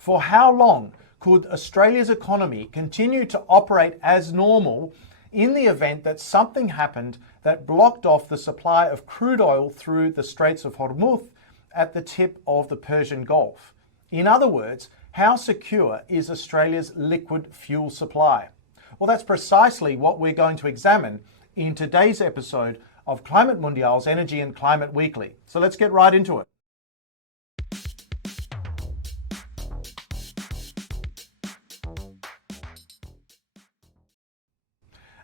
For how long could Australia's economy continue to operate as normal in the event that something happened that blocked off the supply of crude oil through the Straits of Hormuz at the tip of the Persian Gulf? In other words, how secure is Australia's liquid fuel supply? Well, that's precisely what we're going to examine in today's episode of Climate Mundial's Energy and Climate Weekly. So let's get right into it.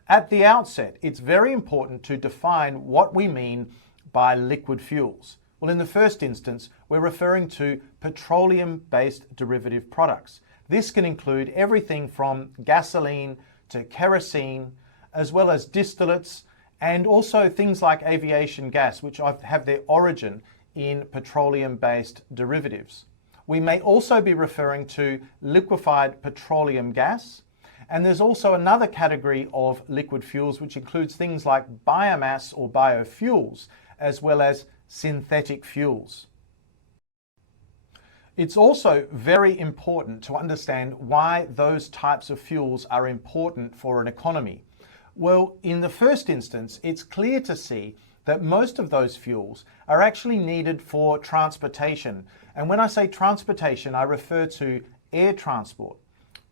At the outset, it's very important to define what we mean by liquid fuels. Well, in the first instance, we're referring to petroleum-based derivative products. This can include everything from gasoline to kerosene, as well as distillates, and also things like aviation gas, which have their origin in petroleum-based derivatives. We may also be referring to liquefied petroleum gas, and there's also another category of liquid fuels which includes things like biomass or biofuels, as well as synthetic fuels. It's also very important to understand why those types of fuels are important for an economy. Well, in the first instance, it's clear to see that most of those fuels are actually needed for transportation. And when I say transportation, I refer to air transport,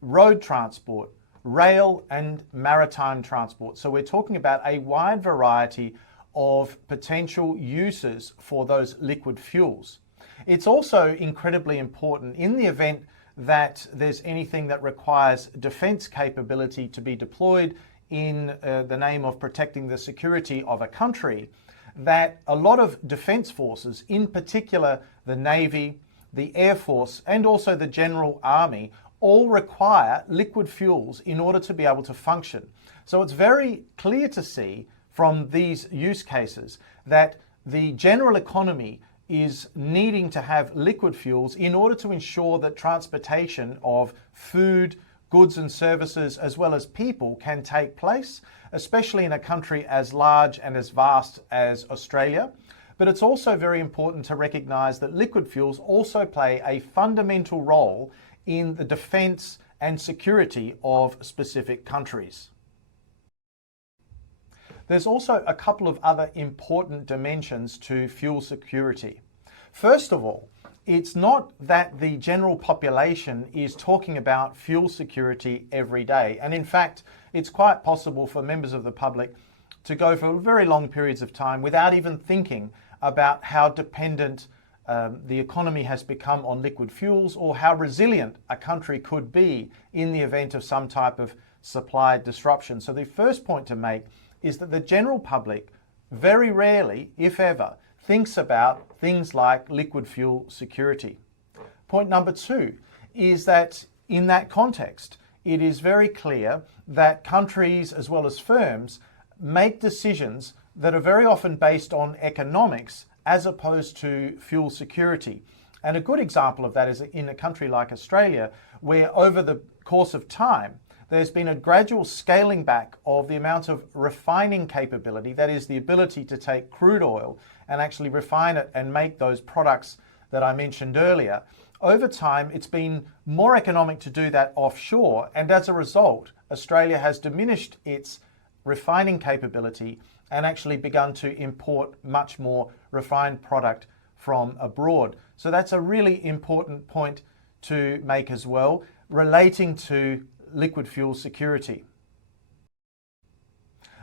road transport, rail and maritime transport. So we're talking about a wide variety of potential uses for those liquid fuels. It's also incredibly important in the event that there's anything that requires defense capability to be deployed in the name of protecting the security of a country, that a lot of defense forces, in particular the Navy, the Air Force, and also the General Army, all require liquid fuels in order to be able to function. So it's very clear to see from these use cases that the general economy is needing to have liquid fuels in order to ensure that transportation of food, goods and services, as well as people can take place, especially in a country as large and as vast as Australia. But it's also very important to recognise that liquid fuels also play a fundamental role in the defence and security of specific countries. There's also a couple of other important dimensions to fuel security. First of all, it's not that the general population is talking about fuel security every day. And in fact, it's quite possible for members of the public to go for very long periods of time without even thinking about how dependent the economy has become on liquid fuels, or how resilient a country could be in the event of some type of supply disruption. So the first point to make is that the general public very rarely, if ever, thinks about things like liquid fuel security. Point number two is that in that context, it is very clear that countries as well as firms make decisions that are very often based on economics as opposed to fuel security. And a good example of that is in a country like Australia, where over the course of time, there's been a gradual scaling back of the amount of refining capability, that is the ability to take crude oil and actually refine it and make those products that I mentioned earlier. Over time, it's been more economic to do that offshore, and as a result, Australia has diminished its refining capability and actually begun to import much more refined product from abroad. So that's a really important point to make as well, relating to liquid fuel security.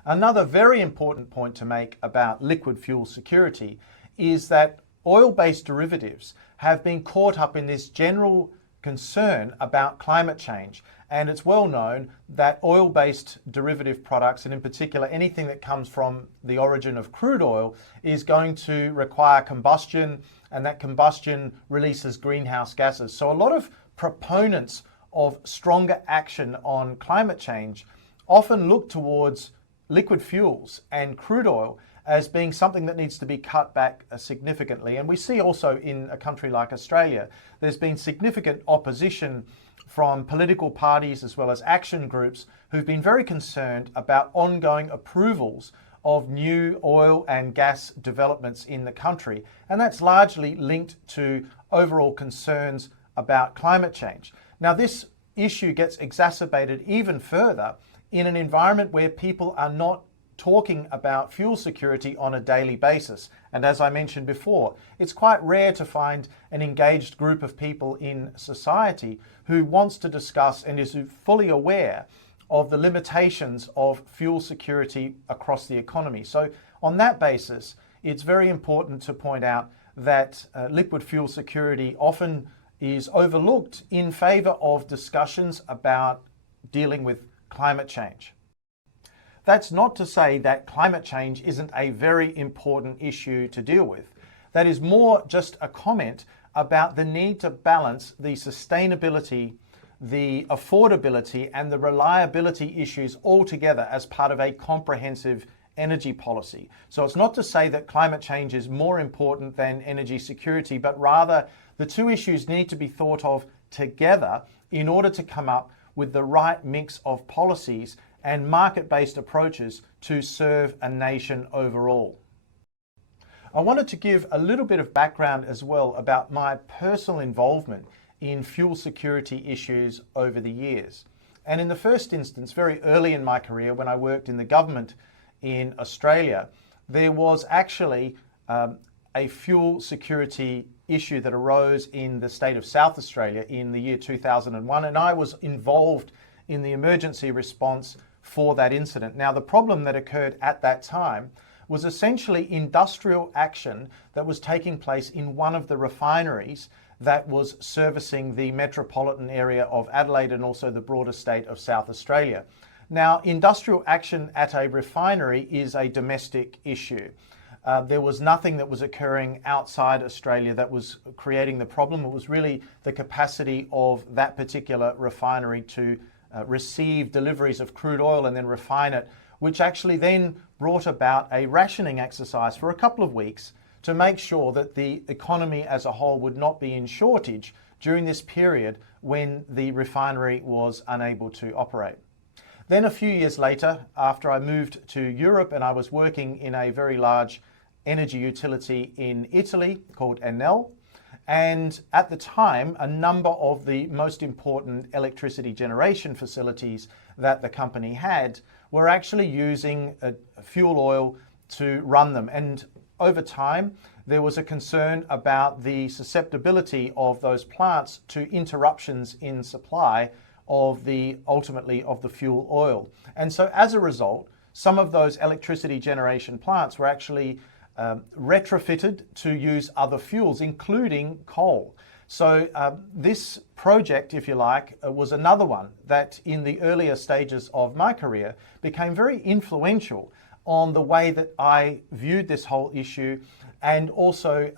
Another very important point to make about liquid fuel security is that oil-based derivatives have been caught up in this general concern about climate change. And it's well known that oil-based derivative products, and in particular anything that comes from the origin of crude oil, is going to require combustion, and that combustion releases greenhouse gases. So a lot of proponents of stronger action on climate change often look towards liquid fuels and crude oil as being something that needs to be cut back significantly. And we see also in a country like Australia, there's been significant opposition from political parties as well as action groups who've been very concerned about ongoing approvals of new oil and gas developments in the country. And that's largely linked to overall concerns about climate change. Now, this issue gets exacerbated even further in an environment where people are not talking about fuel security on a daily basis. And as I mentioned before, it's quite rare to find an engaged group of people in society who wants to discuss and is fully aware of the limitations of fuel security across the economy. So on that basis, it's very important to point out that liquid fuel security often is overlooked in favour of discussions about dealing with climate change. That's not to say that climate change isn't a very important issue to deal with. That is more just a comment about the need to balance the sustainability, the affordability, and the reliability issues all together as part of a comprehensive energy policy. So it's not to say that climate change is more important than energy security, but rather the two issues need to be thought of together in order to come up with the right mix of policies and market-based approaches to serve a nation overall. I wanted to give a little bit of background as well about my personal involvement in fuel security issues over the years. And in the first instance, very early in my career, when I worked in the government in Australia, there was actually a fuel security issue that arose in the state of South Australia in the year 2001, and I was involved in the emergency response for that incident. Now, the problem that occurred at that time was essentially industrial action that was taking place in one of the refineries that was servicing the metropolitan area of Adelaide and also the broader state of South Australia. Now, industrial action at a refinery is a domestic issue. There was nothing that was occurring outside Australia that was creating the problem. It was really the capacity of that particular refinery to receive deliveries of crude oil and then refine it, which actually then brought about a rationing exercise for a couple of weeks to make sure that the economy as a whole would not be in shortage during this period when the refinery was unable to operate. Then a few years later, after I moved to Europe and I was working in a very large energy utility in Italy called Enel, and at the time, a number of the most important electricity generation facilities that the company had were actually using fuel oil to run them. And over time, there was a concern about the susceptibility of those plants to interruptions in supply of ultimately of the fuel oil. And so as a result, some of those electricity generation plants were actually retrofitted to use other fuels, including coal. So this project, if you like, was another one that in the earlier stages of my career became very influential on the way that I viewed this whole issue, and also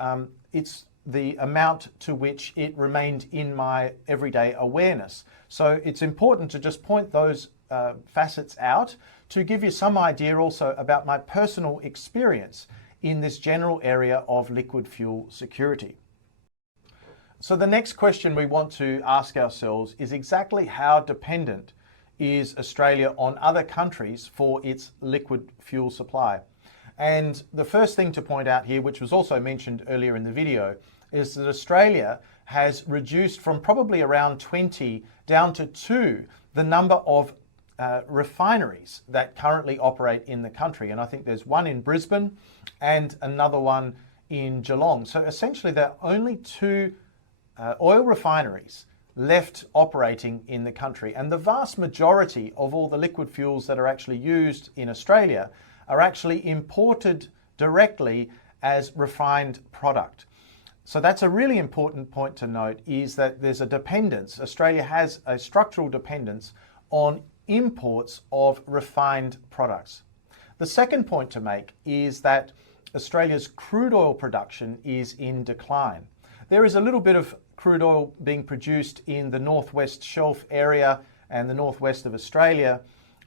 it's the amount to which it remained in my everyday awareness. So it's important to just point those facets out to give you some idea also about my personal experience in this general area of liquid fuel security. So the next question we want to ask ourselves is exactly how dependent is Australia on other countries for its liquid fuel supply? And the first thing to point out here, which was also mentioned earlier in the video, is that Australia has reduced from probably around 20 down to 2 the number of refineries that currently operate in the country. And I think there's one in Brisbane and another one in Geelong. So essentially there are only 2 oil refineries left operating in the country. And the vast majority of all the liquid fuels that are actually used in Australia are actually imported directly as refined product. So that's a really important point to note, is that there's a dependence. Australia has a structural dependence on imports of refined products. The second point to make is that Australia's crude oil production is in decline. There is a little bit of crude oil being produced in the Northwest Shelf area and the northwest of Australia,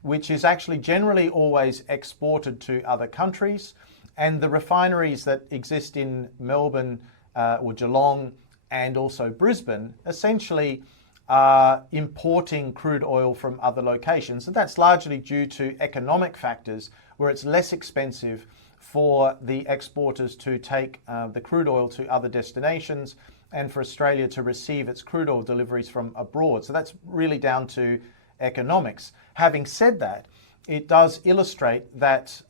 which is actually generally always exported to other countries. And the refineries that exist in Melbourne or Geelong and also Brisbane essentially are importing crude oil from other locations. And that's largely due to economic factors where it's less expensive for the exporters to take the crude oil to other destinations. and for Australia to receive its crude oil deliveries from abroad. So that's really down to economics. Having said that, it does illustrate that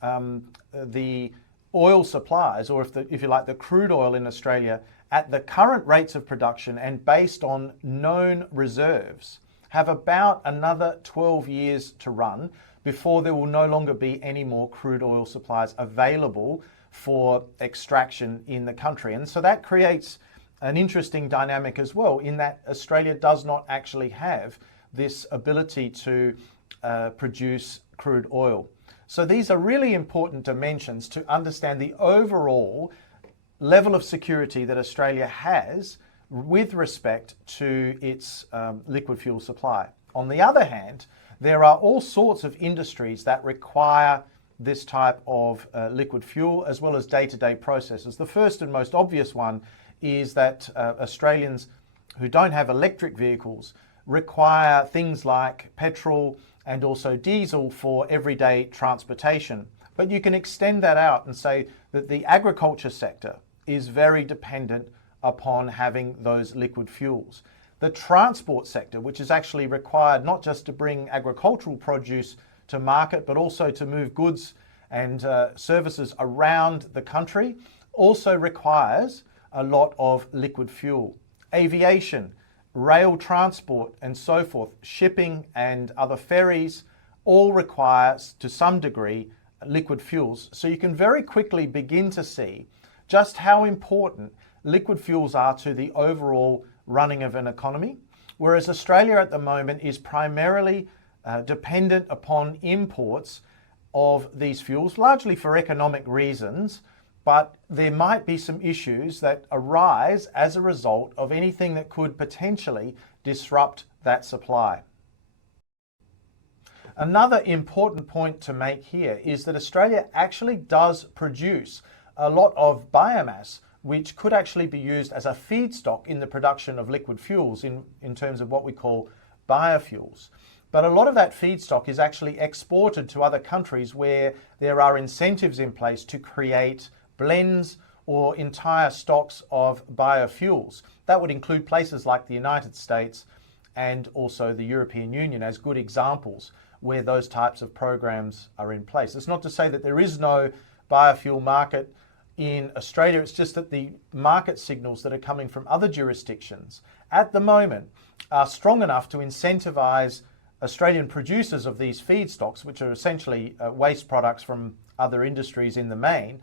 the oil supplies, or if you like, the crude oil in Australia, at the current rates of production and based on known reserves, have about another 12 years to run before there will no longer be any more crude oil supplies available for extraction in the country. And so that creates an interesting dynamic as well, in that Australia does not actually have this ability to produce crude oil. So these are really important dimensions to understand the overall level of security that Australia has with respect to its liquid fuel supply. On the other hand, there are all sorts of industries that require this type of liquid fuel, as well as day-to-day processes. The first and most obvious one is that Australians who don't have electric vehicles require things like petrol and also diesel for everyday transportation. But you can extend that out and say that the agriculture sector is very dependent upon having those liquid fuels. The transport sector, which is actually required not just to bring agricultural produce to market, but also to move goods and services around the country, also requires a lot of liquid fuel. Aviation, rail transport and so forth, shipping and other ferries, all require to some degree liquid fuels. So you can very quickly begin to see just how important liquid fuels are to the overall running of an economy, whereas Australia at the moment is primarily dependent upon imports of these fuels, largely for economic reasons, but there might be some issues that arise as a result of anything that could potentially disrupt that supply. Another important point to make here is that Australia actually does produce a lot of biomass, which could actually be used as a feedstock in the production of liquid fuels in terms of what we call biofuels. But a lot of that feedstock is actually exported to other countries where there are incentives in place to create blends or entire stocks of biofuels. That would include places like the United States and also the European Union as good examples where those types of programs are in place. It's not to say that there is no biofuel market in Australia, it's just that the market signals that are coming from other jurisdictions at the moment are strong enough to incentivize Australian producers of these feedstocks, which are essentially waste products from other industries in the main,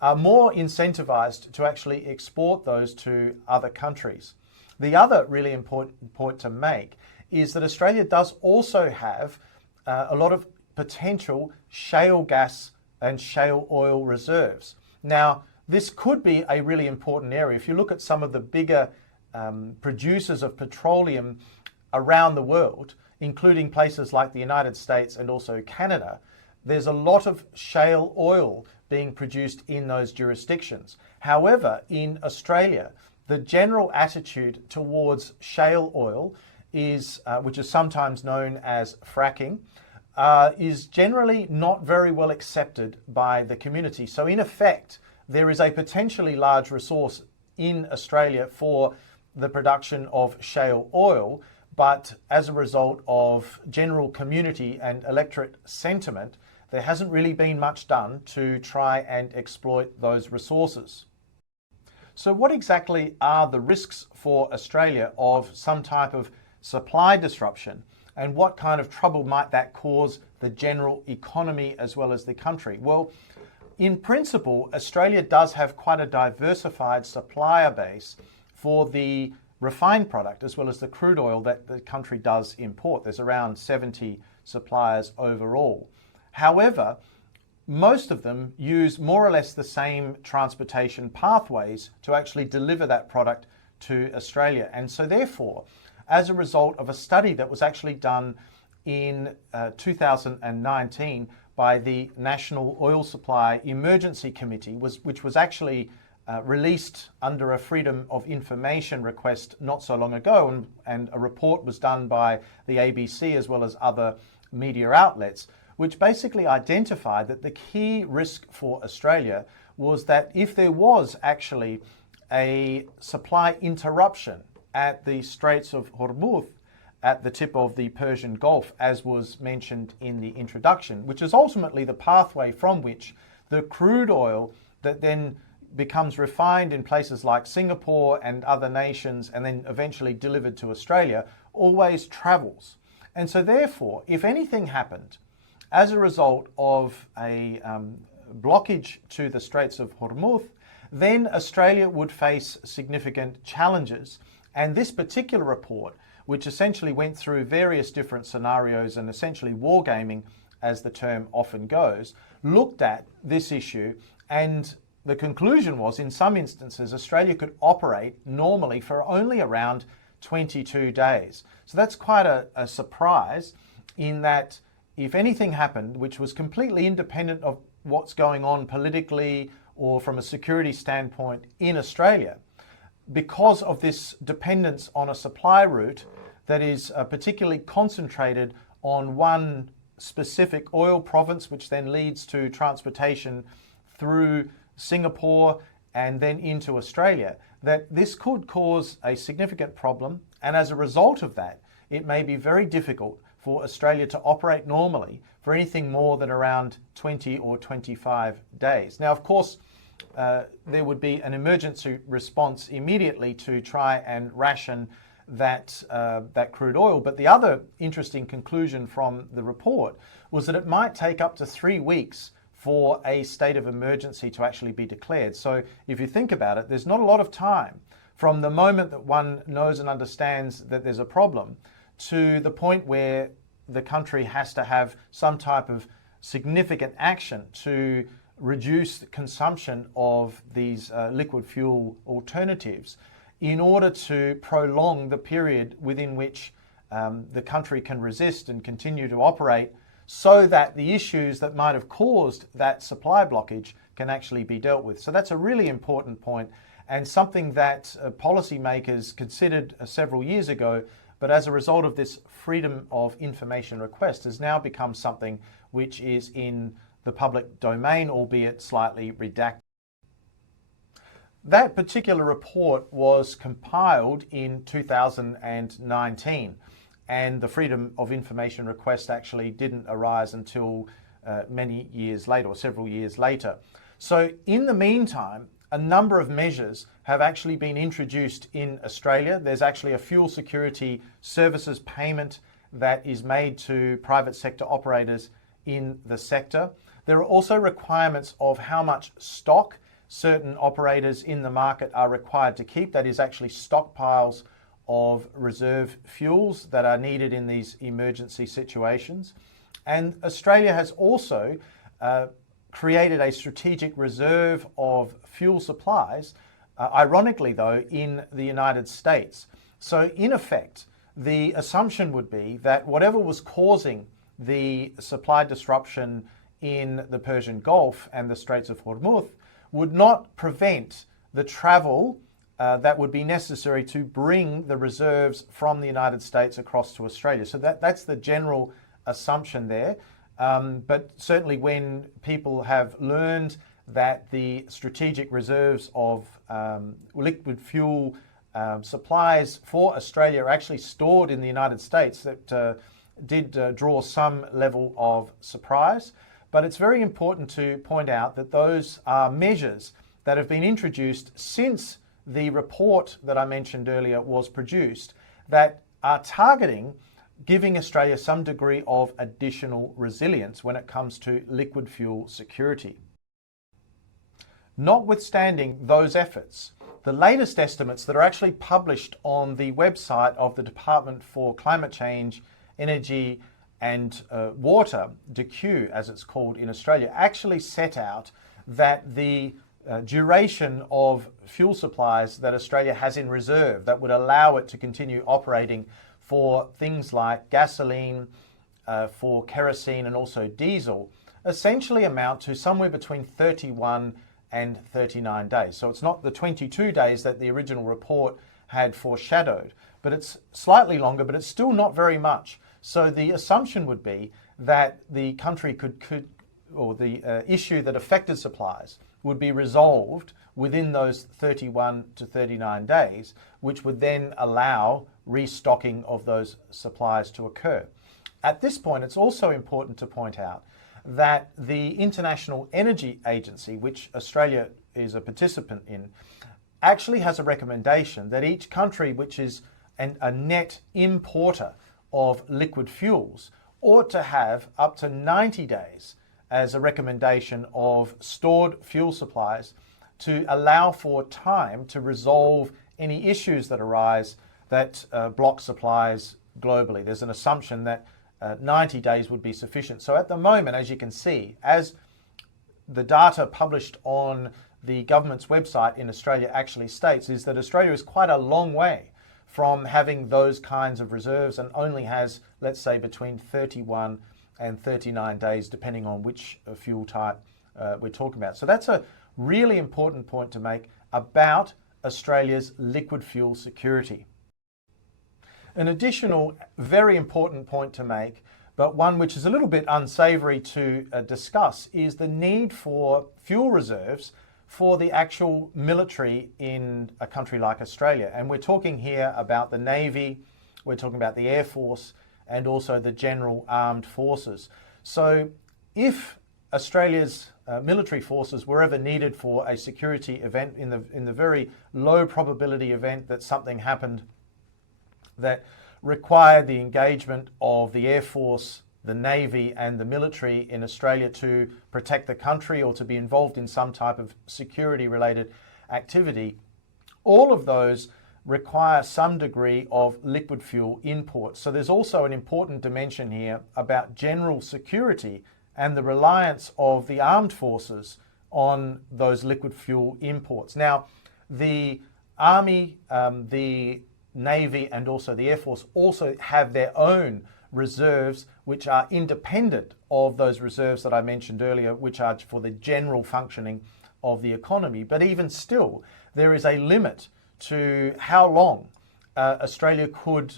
are more incentivized to actually export those to other countries. The other really important point to make is that Australia does also have a lot of potential shale gas and shale oil reserves. Now, this could be a really important area. If you look at some of the bigger producers of petroleum around the world, including places like the United States and also Canada, there's a lot of shale oil being produced in those jurisdictions. However, in Australia, the general attitude towards shale oil is, which is sometimes known as fracking, is generally not very well accepted by the community. So in effect, there is a potentially large resource in Australia for the production of shale oil, but as a result of general community and electorate sentiment, there hasn't really been much done to try and exploit those resources. So what exactly are the risks for Australia of some type of supply disruption, and what kind of trouble might that cause the general economy as well as the country? Well, in principle, Australia does have quite a diversified supplier base for the refined product as well as the crude oil that the country does import. There's around 70 suppliers overall. However, most of them use more or less the same transportation pathways to actually deliver that product to Australia. And so therefore, as a result of a study that was actually done in 2019 by the National Oil Supply Emergency Committee, which was actually released under a Freedom of Information request not so long ago, and a report was done by the ABC as well as other media outlets, which basically identified that the key risk for Australia was that if there was actually a supply interruption at the Straits of Hormuz at the tip of the Persian Gulf, as was mentioned in the introduction, which is ultimately the pathway from which the crude oil that then becomes refined in places like Singapore and other nations and then eventually delivered to Australia always travels. And so therefore, if anything happened as a result of a blockage to the Straits of Hormuz, then Australia would face significant challenges. And this particular report, which essentially went through various different scenarios and essentially wargaming, as the term often goes, looked at this issue, and the conclusion was, in some instances, Australia could operate normally for only around 22 days. So that's quite a surprise, in that if anything happened, which was completely independent of what's going on politically or from a security standpoint in Australia, because of this dependence on a supply route that is particularly concentrated on one specific oil province, which then leads to transportation through Singapore and then into Australia, that this could cause a significant problem. And as a result of that, it may be very difficult for Australia to operate normally for anything more than around 20 or 25 days. Now, of course, there would be an emergency response immediately to try and ration that crude oil. But the other interesting conclusion from the report was that it might take up to 3 weeks for a state of emergency to actually be declared. So if you think about it, there's not a lot of time from the moment that one knows and understands that there's a problem to the point where the country has to have some type of significant action to reduce the consumption of these liquid fuel alternatives in order to prolong the period within which the country can resist and continue to operate, so that the issues that might have caused that supply blockage can actually be dealt with. So that's a really important point, and something that policymakers considered several years ago, but as a result of this freedom of information request has now become something which is in the public domain, albeit slightly redacted. That particular report was compiled in 2019, and the freedom of information request actually didn't arise until many years later, or several years later. So in the meantime, a number of measures have actually been introduced in Australia. There's actually a fuel security services payment that is made to private sector operators in the sector. There are also requirements of how much stock certain operators in the market are required to keep. That is actually stockpiles of reserve fuels that are needed in these emergency situations. And Australia has also created a strategic reserve of fuel supplies, ironically though, in the United States. So in effect, the assumption would be that whatever was causing the supply disruption in the Persian Gulf and the Straits of Hormuz would not prevent the travel that would be necessary to bring the reserves from the United States across to Australia. So that's the general assumption there. But certainly when people have learned that the strategic reserves of liquid fuel supplies for Australia are actually stored in the United States, that did draw some level of surprise. But it's very important to point out that those are measures that have been introduced since the report that I mentioned earlier was produced, that are targeting giving Australia some degree of additional resilience when it comes to liquid fuel security. Notwithstanding those efforts, the latest estimates that are actually published on the website of the Department for Climate Change, Energy and Water, DECU as it's called in Australia, actually set out that the duration of fuel supplies that Australia has in reserve that would allow it to continue operating for things like gasoline, for kerosene and also diesel, essentially amount to somewhere between 31 and 39 days. So it's not the 22 days that the original report had foreshadowed, but it's slightly longer, but it's still not very much. So the assumption would be that the country could or the issue that affected supplies would be resolved within those 31 to 39 days, which would then allow restocking of those supplies to occur. At this point, it's also important to point out that the International Energy Agency, which Australia is a participant in, actually has a recommendation that each country which is a net importer of liquid fuels ought to have up to 90 days as a recommendation of stored fuel supplies to allow for time to resolve any issues that arise that block supplies globally. There's an assumption that 90 days would be sufficient. So at the moment, as you can see, as the data published on the government's website in Australia actually states, is that Australia is quite a long way from having those kinds of reserves and only has, let's say, between 31 and 39 days, depending on which fuel type we're talking about. So that's a really important point to make about Australia's liquid fuel security. An additional very important point to make, but one which is a little bit unsavoury to discuss, is the need for fuel reserves for the actual military in a country like Australia. And we're talking here about the Navy, we're talking about the Air Force, and also the General Armed Forces. So if Australia's military forces were ever needed for a security event, in the very low probability event that something happened that required the engagement of the Air Force, the Navy and the military in Australia to protect the country or to be involved in some type of security related activity, all of those require some degree of liquid fuel imports. So there's also an important dimension here about general security and the reliance of the armed forces on those liquid fuel imports. Now, the Army, the Navy and also the Air Force also have their own reserves which are independent of those reserves that I mentioned earlier, which are for the general functioning of the economy. But even still, there is a limit to how long Australia could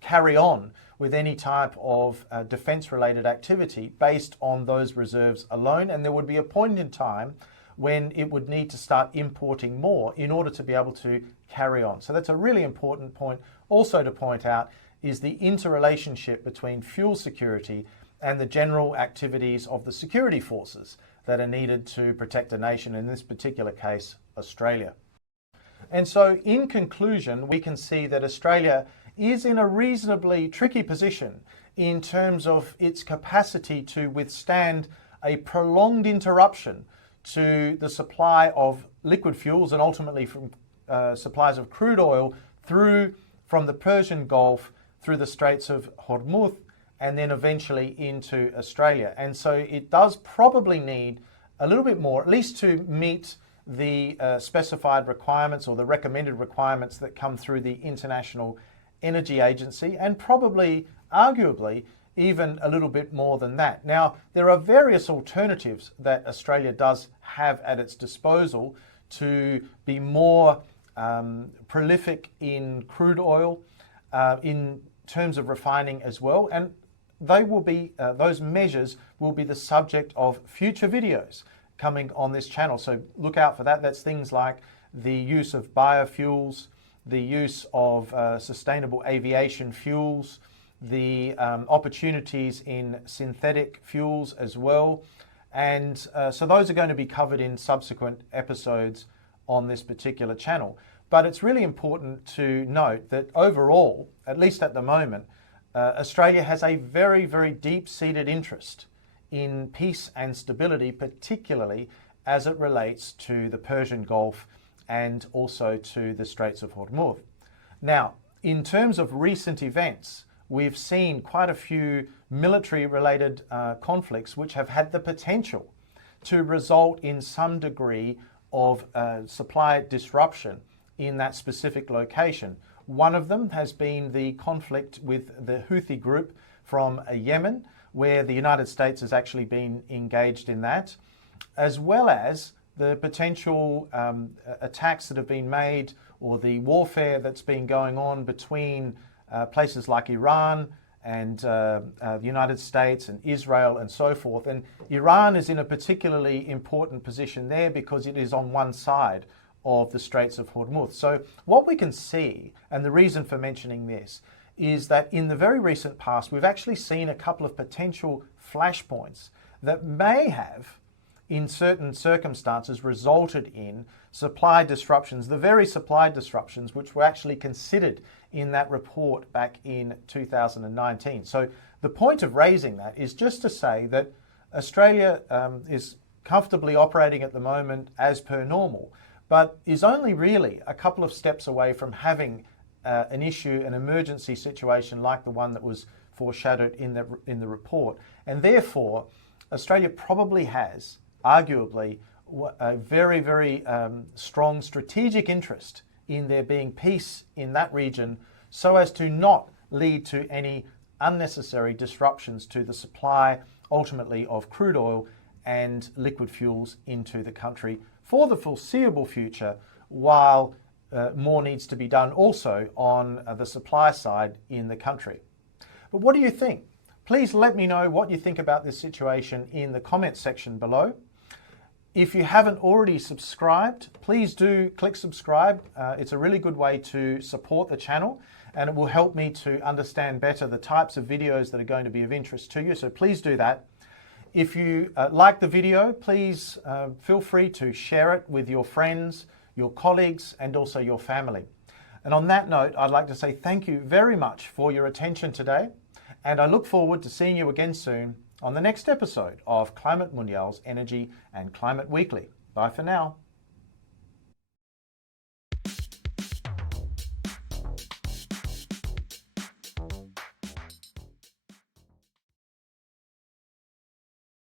carry on with any type of defence-related activity based on those reserves alone. And there would be a point in time when it would need to start importing more in order to be able to carry on. So that's a really important point also to point out, is the interrelationship between fuel security and the general activities of the security forces that are needed to protect a nation, in this particular case, Australia. And so in conclusion, we can see that Australia is in a reasonably tricky position in terms of its capacity to withstand a prolonged interruption to the supply of liquid fuels and ultimately from supplies of crude oil from the Persian Gulf through the Straits of Hormuz and then eventually into Australia. And so it does probably need a little bit more, at least to meet the specified requirements or the recommended requirements that come through the International Energy Agency, and probably, arguably, even a little bit more than that. Now, there are various alternatives that Australia does have at its disposal to be more prolific in crude oil, in terms of refining as well, and they will be those measures will be the subject of future videos coming on this channel. So look out for that. That's things like the use of biofuels, the use of sustainable aviation fuels, the opportunities in synthetic fuels as well. And so those are going to be covered in subsequent episodes on this particular channel. But it's really important to note that overall, at least at the moment, Australia has a very, very deep-seated interest in peace and stability, particularly as it relates to the Persian Gulf and also to the Straits of Hormuz. Now, in terms of recent events, we've seen quite a few military-related conflicts which have had the potential to result in some degree of supply disruption in that specific location. One of them has been the conflict with the Houthi group from Yemen, where the United States has actually been engaged in that, as well as the potential attacks that have been made, or the warfare that's been going on between places like Iran the United States and Israel and so forth. And Iran is in a particularly important position there because it is on one side of the Straits of Hormuz. So what we can see, and the reason for mentioning this, is that in the very recent past, we've actually seen a couple of potential flashpoints that may have, in certain circumstances, resulted in supply disruptions, the very supply disruptions which were actually considered in that report back in 2019. So the point of raising that is just to say that Australia is comfortably operating at the moment as per normal, but is only really a couple of steps away from having an issue, an emergency situation like the one that was foreshadowed in the report. And therefore, Australia probably has, arguably, a very, very strong strategic interest in there being peace in that region so as to not lead to any unnecessary disruptions to the supply, ultimately, of crude oil and liquid fuels into the country for the foreseeable future, while more needs to be done also on the supply side in the country. But what do you think? Please let me know what you think about this situation in the comments section below. If you haven't already subscribed, please do click subscribe. It's a really good way to support the channel, and it will help me to understand better the types of videos that are going to be of interest to you. So please do that. If you like the video, please feel free to share it with your friends, your colleagues, and also your family. And on that note, I'd like to say thank you very much for your attention today, and I look forward to seeing you again soon on the next episode of Climate Mundial's Energy and Climate Weekly. Bye for now.